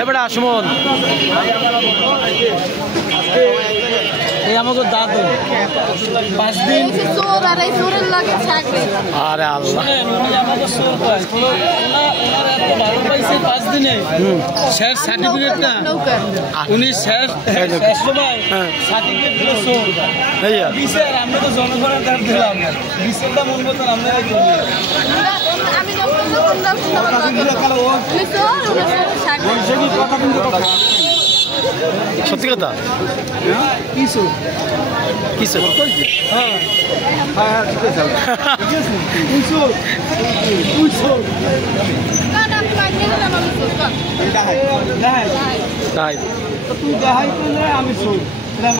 এবারে সুমন এই আমাকে দাদু 5 দিন আরে আল্লাহ পাঁচ দিনে শেষ সার্টিফিকেটটা উনি শেষ সময় সার্টিফিকেট আমরা তো জনগণের কার্ড দিলাম বিশেষটা মন মতো আমরা সত্যি কথা কিছু কিছু আমি